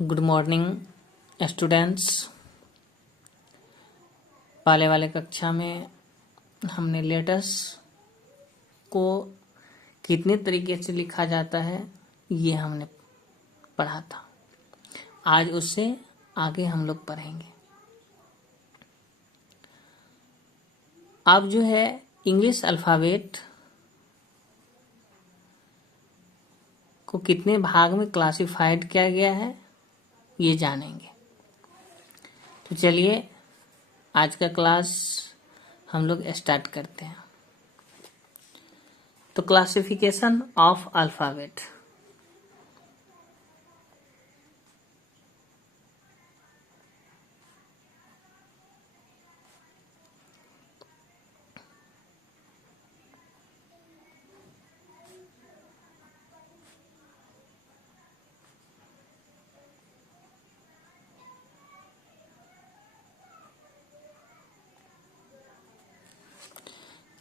Good morning students. पहले वाले कक्षा में हमने लेटर्स को कितने तरीके से लिखा जाता है ये हमने पढ़ा था। आज उससे आगे हम लोग पढ़ेंगे। अब जो है इंग्लिश अल्फ़ाबेट को कितने भाग में क्लासिफाइड किया गया है ये जानेंगे। तो चलिए आज का क्लास हम लोग स्टार्ट करते हैं। तो classification of alphabet.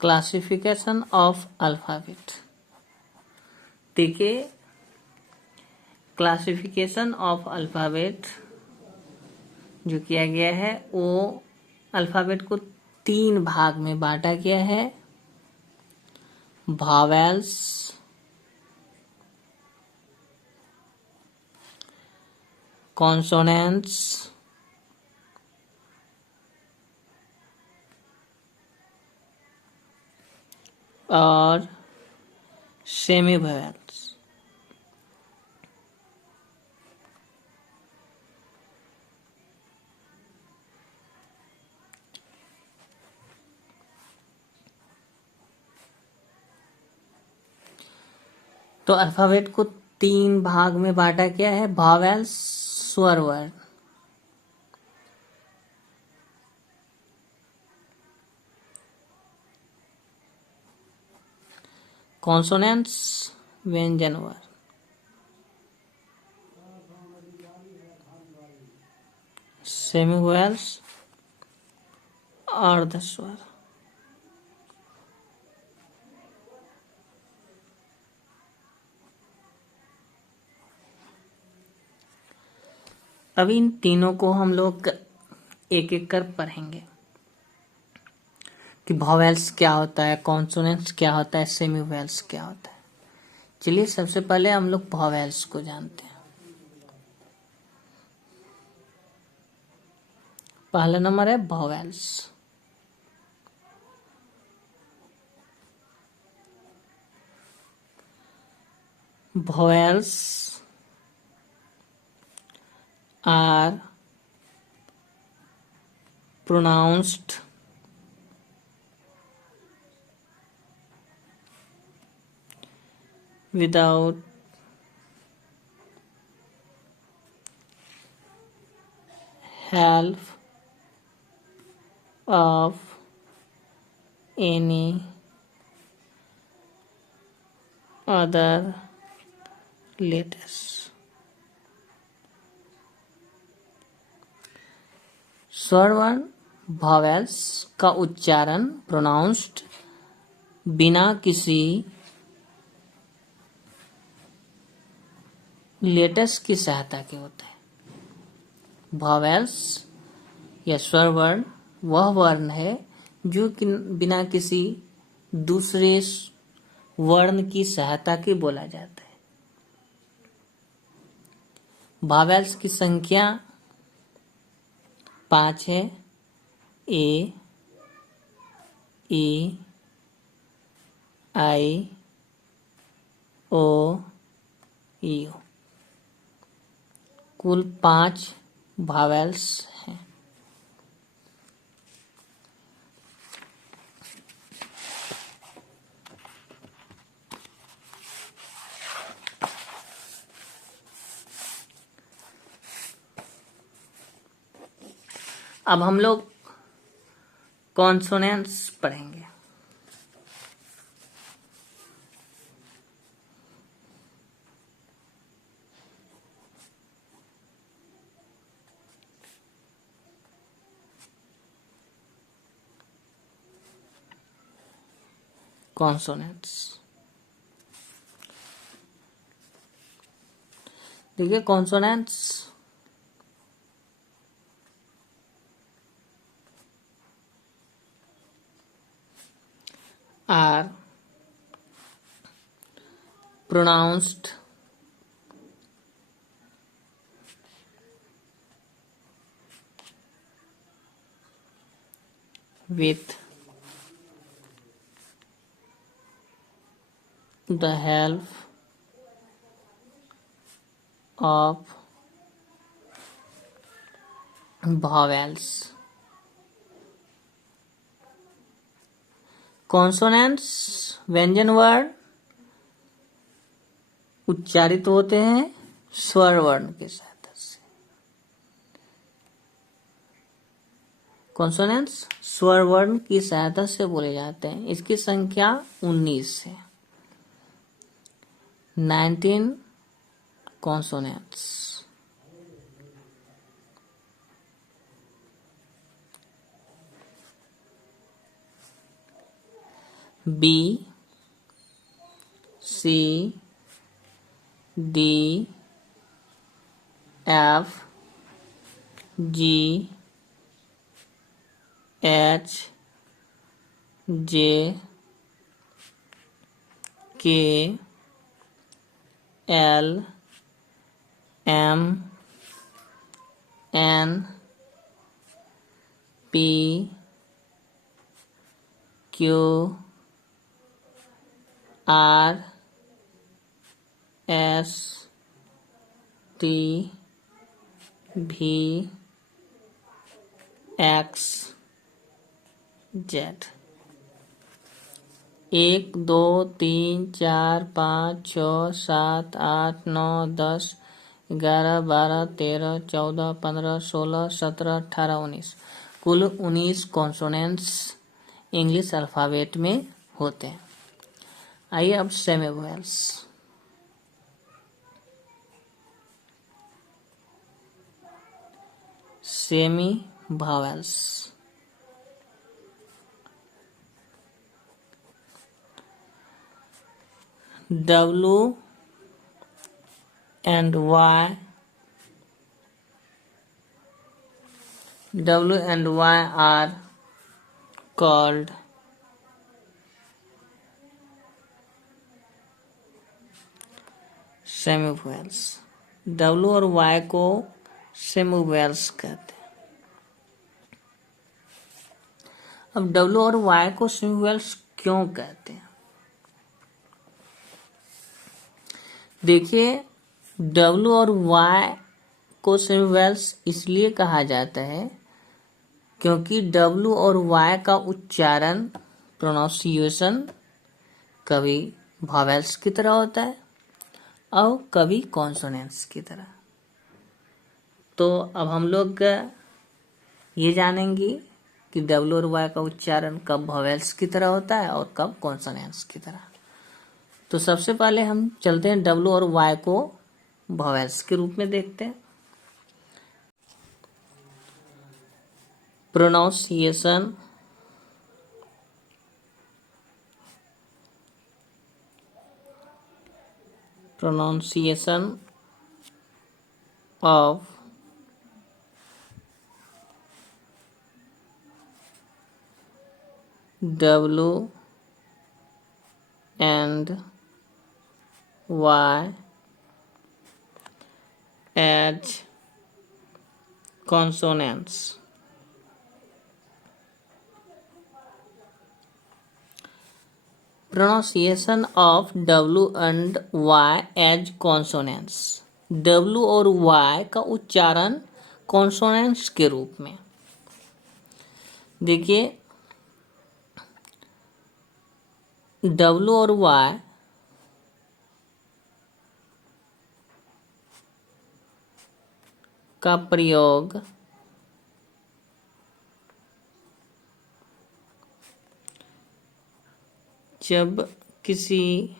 Classification of alphabet. देखिए क्लासिफिकेशन ऑफ अल्फ़ाबेट जो किया गया है वो अल्फ़ाबेट को 3 भाग में बांटा गया है। वॉवेल्स, कॉन्सोनेंट्स और सेमी वोवेल्स। तो अल्फ़ाबेट को 3 भाग में बांटा गया है। वॉवेल्स स्वर वर्ण, कॉन्सोनेंट्स व्यंजन वर्ण, सेमी वोवेल्स अर्ध स्वर। अब इन तीनों को हम लोग एक एक कर पढ़ेंगे कि वॉवेल्स क्या होता है, कॉन्सोनेंट्स क्या होता है, सेमी वोवेल्स क्या होता है। चलिए सबसे पहले हम लोग वॉवेल्स को जानते हैं। पहला नंबर है vowels. Vowels are pronounced without help of any other letters. स्वर वर्ण वॉवेल्स का उच्चारण प्रोनाउंस्ड बिना किसी लेटर्स की सहायता के होता है। वॉवेल्स या स्वर वर्ण वह वर्ण है जो कि बिना किसी दूसरे वर्ण की सहायता के बोला जाता है। वॉवेल्स की संख्या 5 है। ए, ई, आई, ओ, यू, कुल 5 वॉवेल्स हैं। अब हम लोग कॉन्सोनेंट्स पढ़ेंगे। कॉन्सोनेंट्स देखिए consonants pronounced with the help of vowels. Consonants व्यंजन वर्ण उच्चारित होते हैं स्वर वर्ण के सहायता से। कॉन्सोनेंट्स स्वर वर्ण की सहायता से बोले जाते हैं। इसकी संख्या 19 है। 19 consonants. B, C, D, F, G, H, J, K, L, M, N, P, Q, R, S, T, V, X, Z। 1, 2, 3, 4, 5, 6, 7, 8, 9, 10, 11, 12, 13, 14, 15, 16, 17, 18, 19 कुल 19 कॉन्सोनेंट्स इंग्लिश अल्फाबेट में होते हैं। आइए अब semi vowels. Semi vowels W and Y are called सेमीवोवेल्स। W और Y को सेमीवोवेल्स कहते हैं। अब W और Y को सेमीवोवेल्स क्यों कहते हैं? देखिए, W और Y को सेमीवोवेल्स इसलिए कहा जाता है क्योंकि W और Y का उच्चारण प्रोनाउंसिएशन कभी वोवेल्स की तरह होता है और कभी कॉन्सोनेंट्स की तरह। तो अब हम लोग ये जानेंगे कि W और Y का उच्चारण कब वोवेल्स की तरह होता है और कब कॉन्सोनेंट्स की तरह। तो सबसे पहले हम चलते हैं W और Y को वोवेल्स के रूप में देखते हैं। Pronunciation of W and Y as consonants. Pronunciation of W and Y as consonants. W और Y का उच्चारण कॉन्सोनेंट्स के रूप में। देखिए, W और Y का प्रयोग जब किसी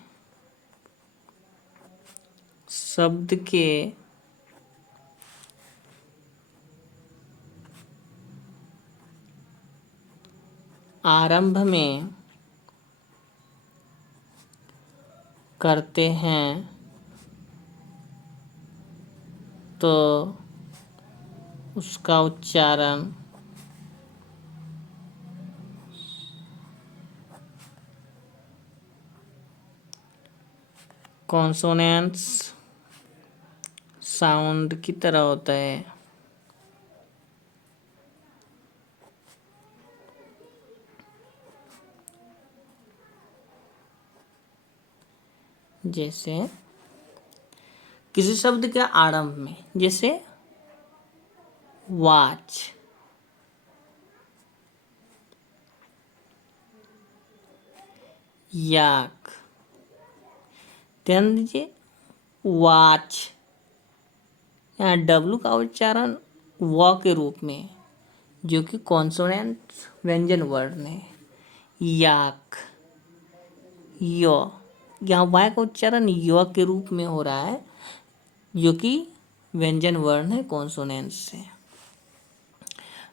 शब्द के आरंभ में करते हैं तो उसका उच्चारण कॉन्सोनेंट्स साउंड की तरह होता है। जैसे किसी शब्द के आरंभ में, जैसे वॉच, याक, ध्यान दीजिए वॉच, यहाँ डब्लू का उच्चारण व के रूप में है, जो कि कॉन्सोनेंट व्यंजन वर्ण है। याक, यो, यहाँ वाय का उच्चारण य के रूप में हो रहा है, जो कि व्यंजन वर्ण है कॉन्सोनेंट से।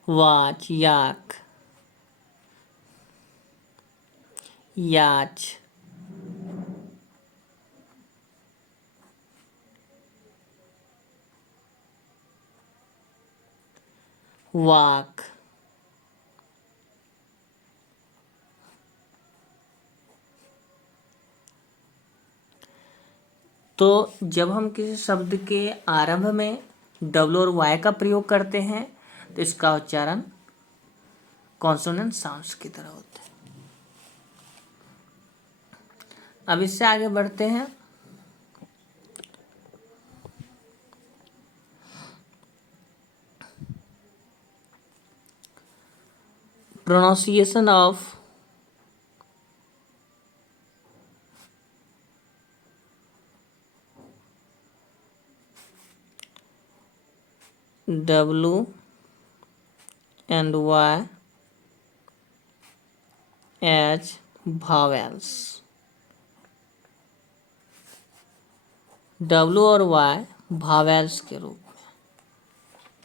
वाच, याक, याच, वाक, तो जब हम किसी शब्द के आरंभ में डब्लू और वाई का प्रयोग करते हैं तो इसका उच्चारण कॉन्सोनेंट साउंड्स की तरह होता है। अब इससे आगे बढ़ते हैं। Pronunciation of W and Y as vowels। W और Y vowels के रूप में,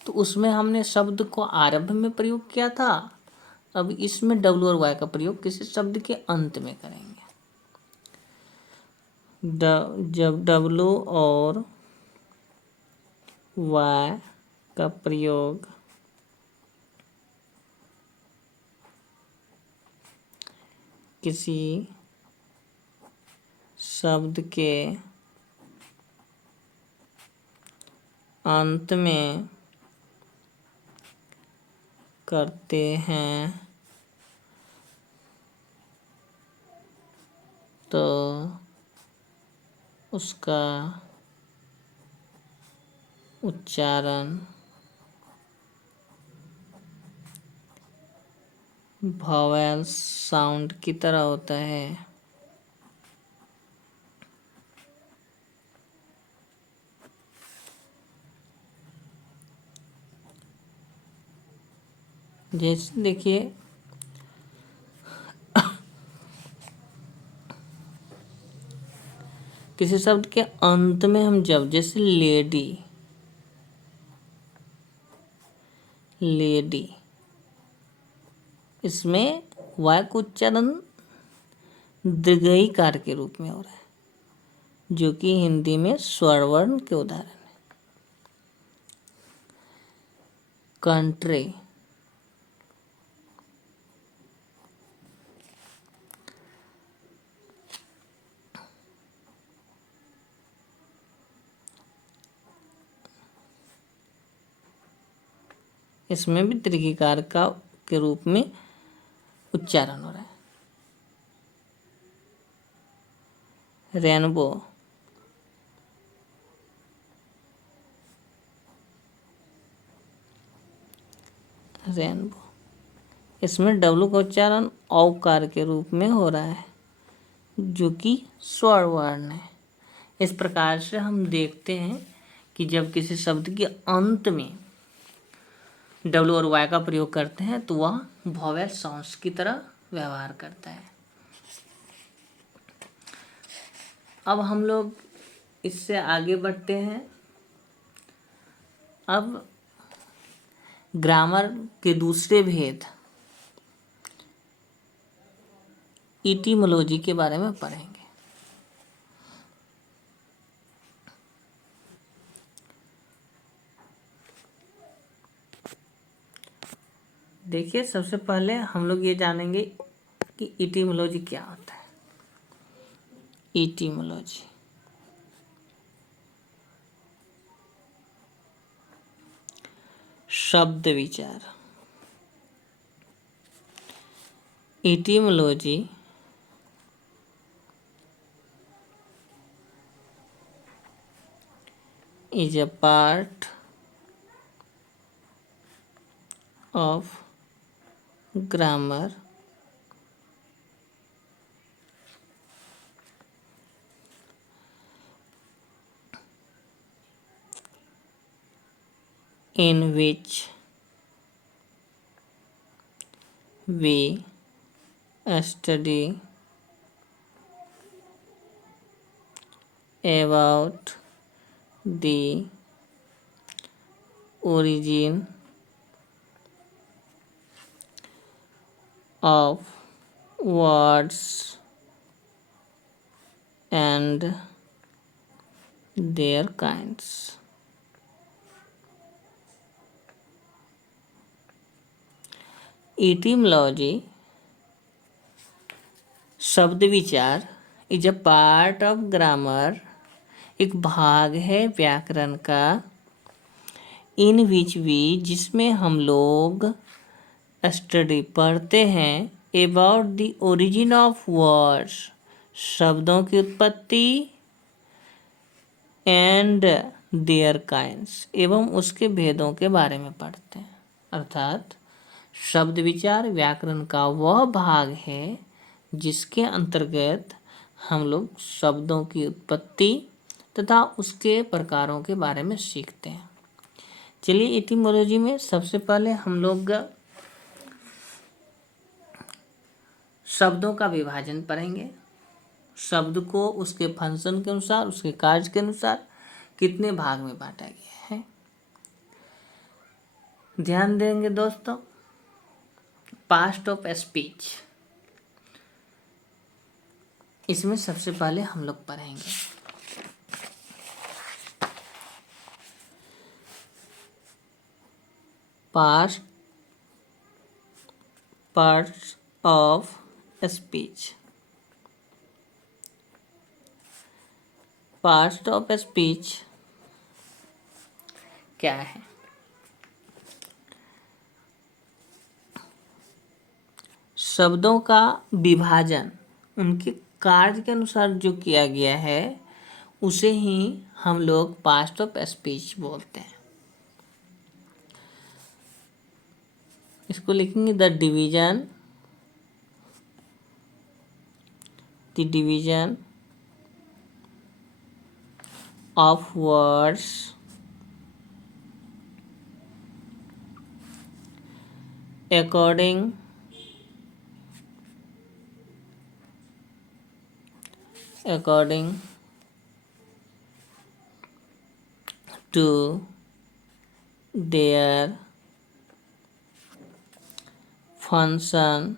तो उसमें हमने शब्द को आरंभ में प्रयोग किया था। अब इसमें W और Y का प्रयोग किसी शब्द के अंत में करेंगे। जब W और Y का प्रयोग किसी शब्द के अंत में करते हैं तो उसका उच्चारण वॉवेल्स साउंड की तरह होता है। जैसे देखिए किसी शब्द के अंत में हम जब, जैसे लेडी, लेडी, इसमें वाय का उच्चारण दीर्घईकार के रूप में हो रहा है, जो कि हिंदी में स्वर वर्ण के उदाहरण है। कंट्री, इसमें भी दीर्घिकार का के रूप में उच्चारण हो रहा है। रेनबो, रेनबो, इसमें डब्लू का उच्चारण औकार के रूप में हो रहा है, जो कि स्वर वर्ण है। इस प्रकार से हम देखते हैं कि जब किसी शब्द के अंत में डब्लू और वाई का प्रयोग करते हैं तो वह वॉवेल साउंड्स की तरह व्यवहार करता है। अब हम लोग इससे आगे बढ़ते हैं। अब ग्रामर के दूसरे भेद इटिमोलॉजी के बारे में पढ़ेंगे। देखिए, सबसे पहले हम लोग ये जानेंगे कि इटिमोलॉजी क्या होता है। इटिमोलॉजी शब्द विचार। Etymology is a part of grammar in which we study about the origin of words and their kinds. Etymology, शब्द विचार, is a part of grammar, एक भाग है व्याकरण का, इन विच वी, जिसमें हम लोग स्टडी पढ़ते हैं, about the origin of words, शब्दों की उत्पत्ति, एंड देयर काइंड्स, एवं उसके भेदों के बारे में पढ़ते हैं। अर्थात शब्द विचार व्याकरण का वह भाग है जिसके अंतर्गत हम लोग शब्दों की उत्पत्ति तथा उसके प्रकारों के बारे में सीखते हैं। चलिए, एटिमोलॉजी में सबसे पहले हम लोग शब्दों का विभाजन पढ़ेंगे। शब्द को उसके फंक्शन के अनुसार, उसके कार्य के अनुसार कितने भाग में बांटा गया है, ध्यान देंगे दोस्तों। पास्ट ऑफ स्पीच, इसमें सबसे पहले हम लोग पढ़ेंगे past parts of speech. Part of speech क्या है? शब्दों का विभाजन उनके कार्य के अनुसार जो किया गया है उसे ही हम लोग पास्ट ऑफ स्पीच बोलते हैं। इसको लिखेंगे the division of words according to their function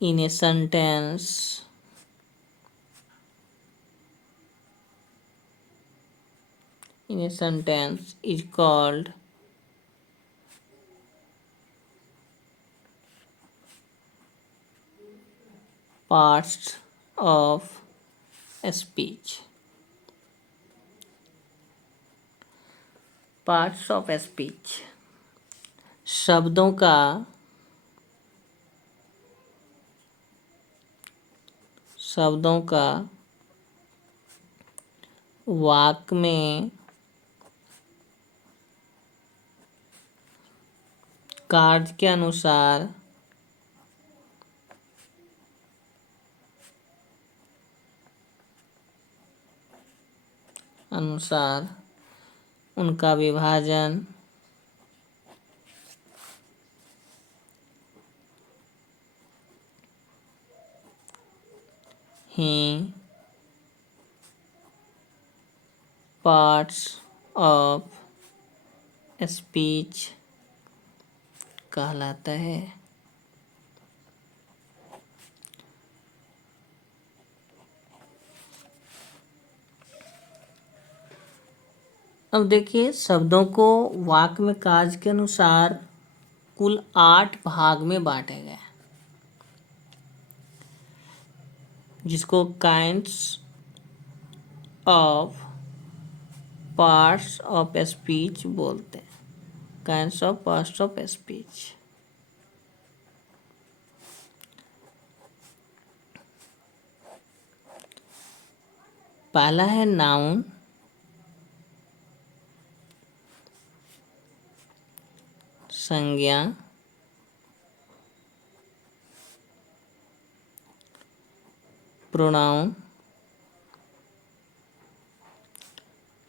in a sentence is called parts of speech। Parts of speech, शब्दों का वाक्य में कार्य के अनुसार उनका विभाजन ही पार्ट्स ऑफ स्पीच कहलाता है। अब देखिए, शब्दों को वाक्य में कार्य के अनुसार कुल 8 भाग में बांटा गया है, जिसको kinds of parts of speech बोलते हैं। Kinds of parts of speech. पहला है नाउन, संज्ञा, प्रोनाउन,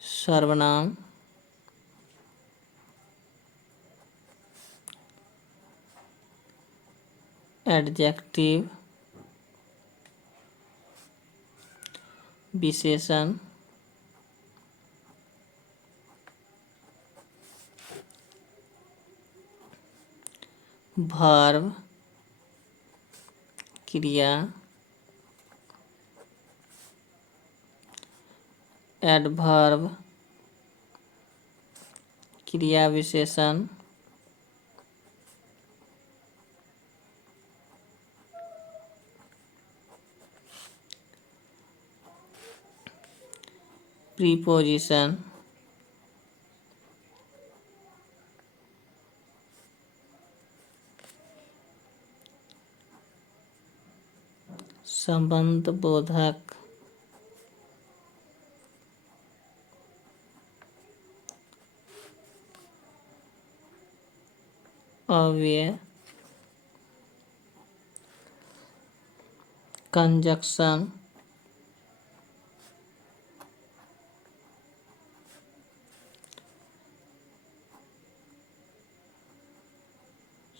सर्वनाम, एडजेक्टिव, विशेषण, वर्ब, क्रिया, एडवर्ब, क्रिया विशेषण, प्रीपोजिशन, संबंध बोधक, अव्यय, कंजक्शन,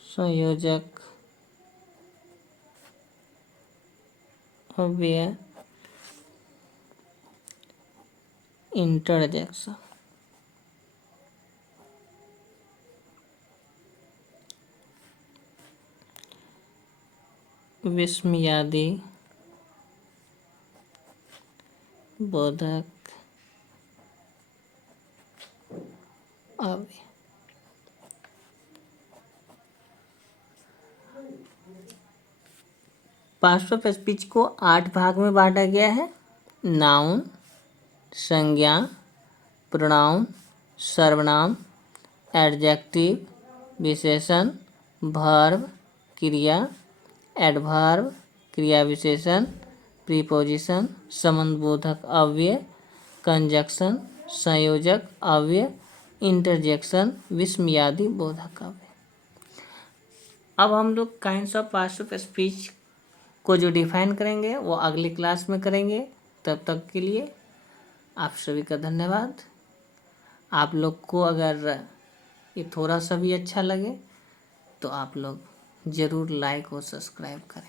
संयोजक, अव्यय, इंटरजेक्शन। विस्मयादि, बोधक, अव्यय। पार्ट्स ऑफ स्पीच को 8 भाग में बांटा गया है। नाउन, संज्ञा, प्रोनाउन, सर्वनाम, एडजेक्टिव, विशेषण, वर्ब, क्रिया, एडवर्ब, क्रिया विशेषण, प्रीपोजिशन, संबंधबोधक अव्यय, कंजक्शन, संयोजक अव्यय, इंटरजेक्शन, विस्मयादि बोधक अव्यय। अब हम लोग kinds of parts of speech को जो डिफाइन करेंगे वो अगली क्लास में करेंगे। तब तक के लिए आप सभी का धन्यवाद। आप लोग को अगर ये थोड़ा सा भी अच्छा लगे तो आप लोग ज़रूर लाइक और सब्सक्राइब करें।